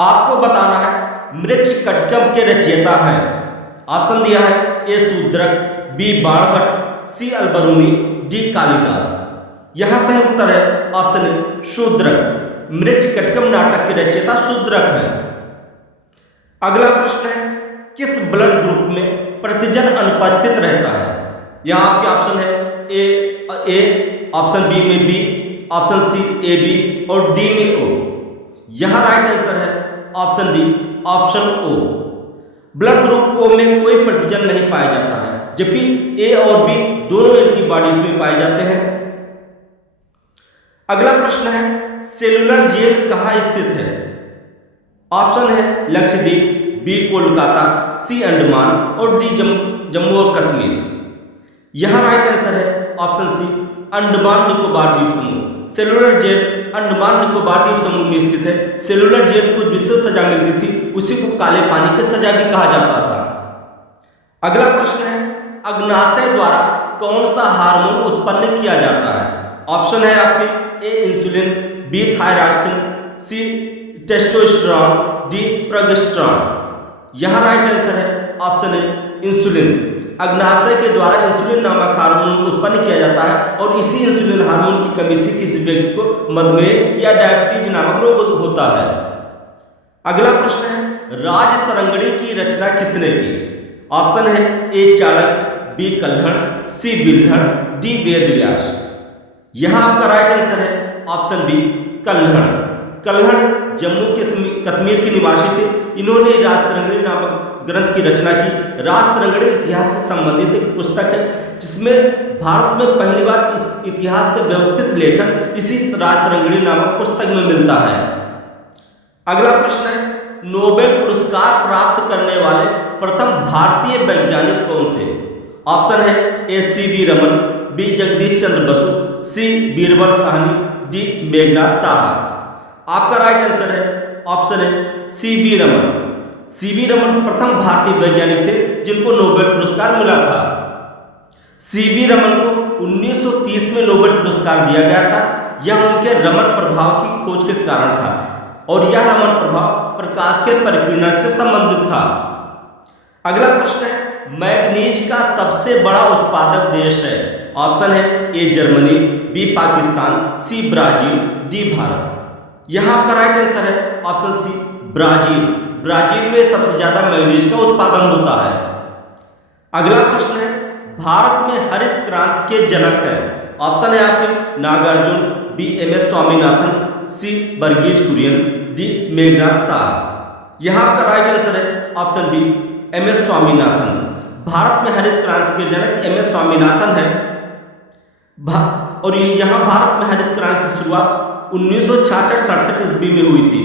आपको बताना है मृच्छकटिकम के रचयिता हैं। ऑप्शन दिया है ए शूद्रक, बी बाणभट्ट, सी अलबरूनी, डी कालिदास। यहां सही उत्तर है ऑप्शन ए शूद्रक। मृच्छकटिकम नाटक के रचयिता शूद्रक है। अगला प्रश्न है किस ब्लड ग्रुप में प्रतिजन अनुपस्थित रहता है। यहां आपके ऑप्शन है ए, ऑप्शन बी में B, option C A B और डी में ओ। यहां राइट आंसर है option D, option O. Blood group O में कोई प्रतिजन नहीं पाया जाता है, जबकि ए और बी दोनों एंटीबॉडीज में पाए जाते हैं। अगला प्रश्न है सेलुलर जेल कहां स्थित है। ऑप्शन है लक्षद्वीप, बी कोलकाता, सी अंडमान और डी जम्मू और कश्मीर। यहां राइट आंसर है ऑप्शन सी, अंडमान निकोबार द्वीप समूह। सेलुलर जेल अंडमान निकोबार द्वीप समूह में स्थित है। सेलुलर जेल को जिससे सजा मिलती थी उसी को काले पानी की सजा भी कहा जाता था। अगला प्रश्न है अग्नाशय द्वारा कौन सा हार्मोन उत्पन्न किया जाता है। ऑप्शन है आपके ए इंसुलिन, बी थायराइड, सी टेस्टोस्टेरोन, डी प्रोजेस्टेरोन। यहां राइट आंसर है ऑप्शन ए इंसुलिन। अग्नाशय के द्वारा इंसुलिन नामक हार्मोन उत्पन्न किया जाता है और इसी इंसुलिन हार्मोन की कमी से किसी व्यक्ति को मधुमेह या डायबिटीज नामक रोग होता है। अगला प्रश्न है राजतरंगिणी की रचना किसने की। ऑप्शन है ए चाणक्य, बी कल्हड़, सी बिल्हड़, डी वेदव्यास। यहां आपका राइट आंसर है ऑप्शन बी कल्हड़। कल्हड़ जम्मू कश्मीर के निवासी थे। इन्होंने राजतरंगिणी नामक ग्रंथ की रचना की। राजतरंगिणी इतिहास से संबंधित एक पुस्तक है जिसमें भारत में पहली बार इस इतिहास का व्यवस्थित लेखन इसी राजतरंगिणी नामक पुस्तक में मिलता है। अगला प्रश्न है नोबेल पुरस्कार प्राप्त करने वाले प्रथम भारतीय वैज्ञानिक कौन थे। ऑप्शन है A C V Raman, B Jagadish Chandra Basu, C Birbal Sahni, D Meghnad Saha. आपका राइट आंसर है ऑप्शन है C V Raman. C V Raman प्रथम भारतीय वैज्ञानिक थे जिनको नोबेल पुरस्कार मिला था। सी वी रमन को 1930 में नोबेल पुरस्कार दिया गया था। यह उनके रमन प्रभाव की खोज के कारण था और यह रमन प्रभाव प्रकाश के परिकीर्णन से संबंधित था। अगला प्रश्न है मैग्नीज का सबसे बड़ा उत्पादक देश है। ऑप्शन है A Germany, B Pakistan, C Brazil, D Bharat. यहां आपका राइट आंसर है ऑप्शन सी ब्राजील। ब्राजील में सबसे ज्यादा मैग्नीज का उत्पादन होता है। अगला प्रश्न है भारत में हरित क्रांति के जनक है। ऑप्शन है आपके Nagarjun, B M S Swaminathan, C Verghese Kurien, D Meghnad Saha. यहां आपका राइट आंसर है option B M S Swaminathan. Bharat में हरित क्रांति के जनक एम एस स्वामीनाथन है और यहां भारत में हरित क्रांति की शुरुआत 1966-67 ईस्वी में हुई थी।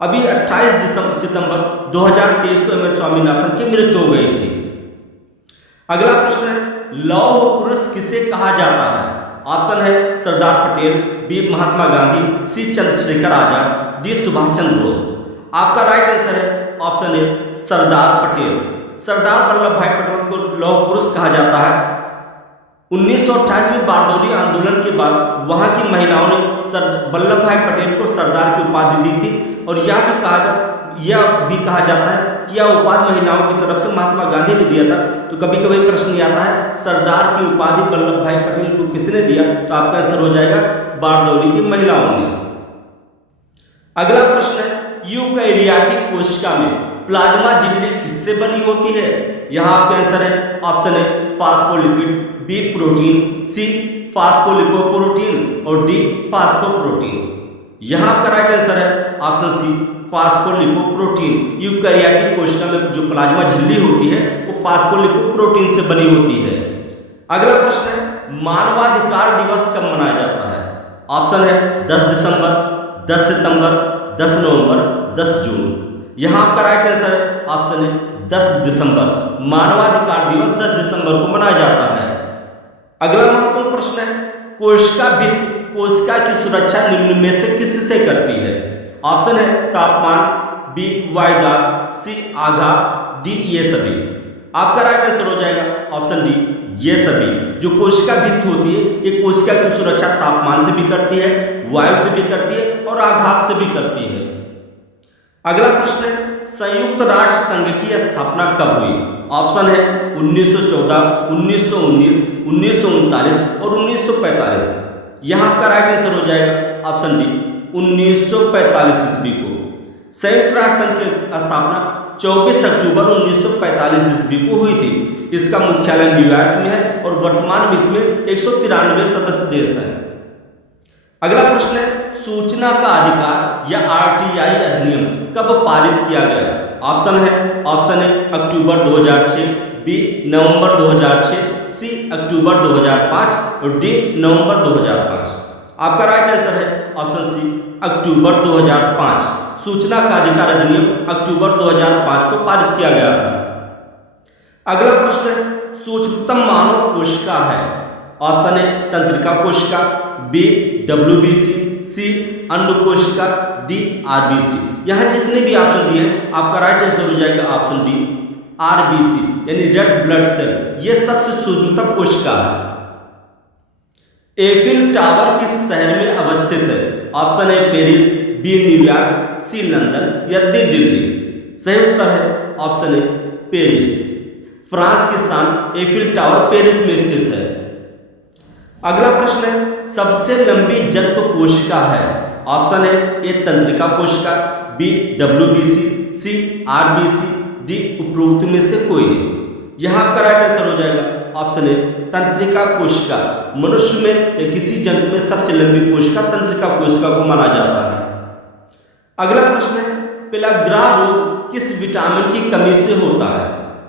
अभी 28 सितंबर 2023 को एम एस स्वामीनाथन की मृत्यु हो गई थी। अगला प्रश्न है लौह पुरुष किसे कहा जाता है। ऑप्शन है सरदार पटेल, बी महात्मा गांधी, सी चंद्रशेखर आजाद, डी सुभाष चंद्र बोस। आपका राइट आंसर है ऑप्शन ए सरदार पटेल। सरदार वल्लभ भाई पटेल को लौह पुरुष कहा जाता है। 1928 में बारदौली आंदोलन के बाद वहां की महिलाओं ने वल्लभ भाई पटेल को सरदार की उपाधि दी थी और यह भी कहा जाता है कि यह उपाधि महिलाओं की तरफ से महात्मा गांधी ने दिया था। तो कभी कभी प्रश्न ये आता है सरदार की उपाधि वल्लभ भाई पटेल को किसने दिया, तो आपका आंसर हो जाएगा बारदौली की महिलाओं ने। अगला प्रश्न है यूकैरियोटिक कोशिका में प्लाज्मा झिल्ली किससे बनी होती है। यहां आपका आंसर है option A phospholipid, B protein, C phospholipoprotein और डी फास्फोप्रोटीन। यहां आपका राइट आंसर है ऑप्शन सी फास्फोलिपोप्रोटीन। यूकैरियोटिक कोशिका में जो प्लाज्मा झिल्ली होती है वो फास्फोलिपोप्रोटीन से बनी होती है। अगला प्रश्न है मानवाधिकार दिवस कब मनाया जाता है। ऑप्शन है 10 दिसंबर, 10 सितंबर, 10 नवंबर, 10 जून। यहां आपका राइट आंसर है ऑप्शन है 10 दिसंबर। मानवाधिकार दिवस 10 दिसंबर को मनाया जाता है। अगला महत्वपूर्ण प्रश्न है कोशिका की सुरक्षा निम्न में से किससे करती है। ऑप्शन है तापमान, बी वायुदाब, सी आघात, डी ये सभी। आपका राइट आंसर हो जाएगा ऑप्शन डी ये सभी। जो कोशिका भित्ति होती है ये कोशिका की सुरक्षा तापमान से भी करती है, वायु से भी करती है और आघात से भी करती है। अगला प्रश्न है, संयुक्त राष्ट्र संघ की स्थापना कब हुई? ऑप्शन है 1914, 1919, 1939 और 1945। यहां आपका राइट आंसर हो जाएगा ऑप्शन डी 1945 ईस्वी को। संयुक्त राष्ट्र संघ की स्थापना 24 अक्टूबर 1945 ईस्वी को हुई थी। इसका मुख्यालय न्यूयॉर्क में है और वर्तमान में इसमें 193 सदस्य देश हैं। अगला प्रश्न है, सूचना का अधिकार या आरटीआई अधिनियम कब पारित किया गया? ऑप्शन है अक्टूबर 2006, बी नवंबर 2006, सी अक्टूबर 2005 और डी नवंबर 2005। आपका राइट आंसर है ऑप्शन सी अक्टूबर 2005। सूचना का अधिकार अधिनियम अक्टूबर 2005 को पारित किया गया था। अगला प्रश्न है, सूक्ष्मतम मानव कोशिका है? ऑप्शन है तंत्रिका कोशिका, बी डब्ल्यूबीसी, सी अंड कोशिका, डी आरबीसी। यहां जितने भी ऑप्शन दिए हैं आपका राइट आंसर हो जाएगा ऑप्शन डी आरबीसी यानी रेड ब्लड सेल। यह सबसे सूक्ष्मतम कोशिका है। एफिल टावर किस शहर में अवस्थित है? ऑप्शन है पेरिस, बी न्यूयॉर्क, सी लंदन या डी दिल्ली। सही उत्तर है ऑप्शन है पेरिस। फ्रांस की शान एफिल टावर पेरिस में स्थित है। अगला प्रश्न है, सबसे लंबी जंतु कोशिका है? ऑप्शन है ए तंत्रिका कोशिका, बी डब्ल्यूबीसी, सी आरबीसी, डी उपरोक्त में से कोई नहीं। यहां आपका राइट आंसर हो जाएगा ऑप्शन है तंत्रिका कोशिका। मनुष्य में या किसी जंतु में सबसे लंबी कोशिका तंत्रिका कोशिका को माना जाता है। अगला प्रश्न है, पेलाग्रा रोग किस विटामिन की कमी से होता है?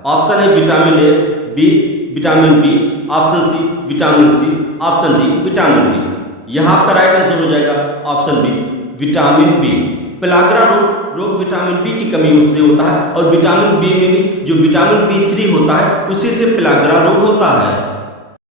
ऑप्शन है vitamin A, B vitamin B, option C vitamin C, option D vitamin B. यहां आपका राइट आंसर हो जाएगा option B vitamin B. Pellagra रोग विटामिन बी की कमी उससे होता है और विटामिन बी में भी जो विटामिन B3 होता है उसी से पेलाग्रा रोग होता है।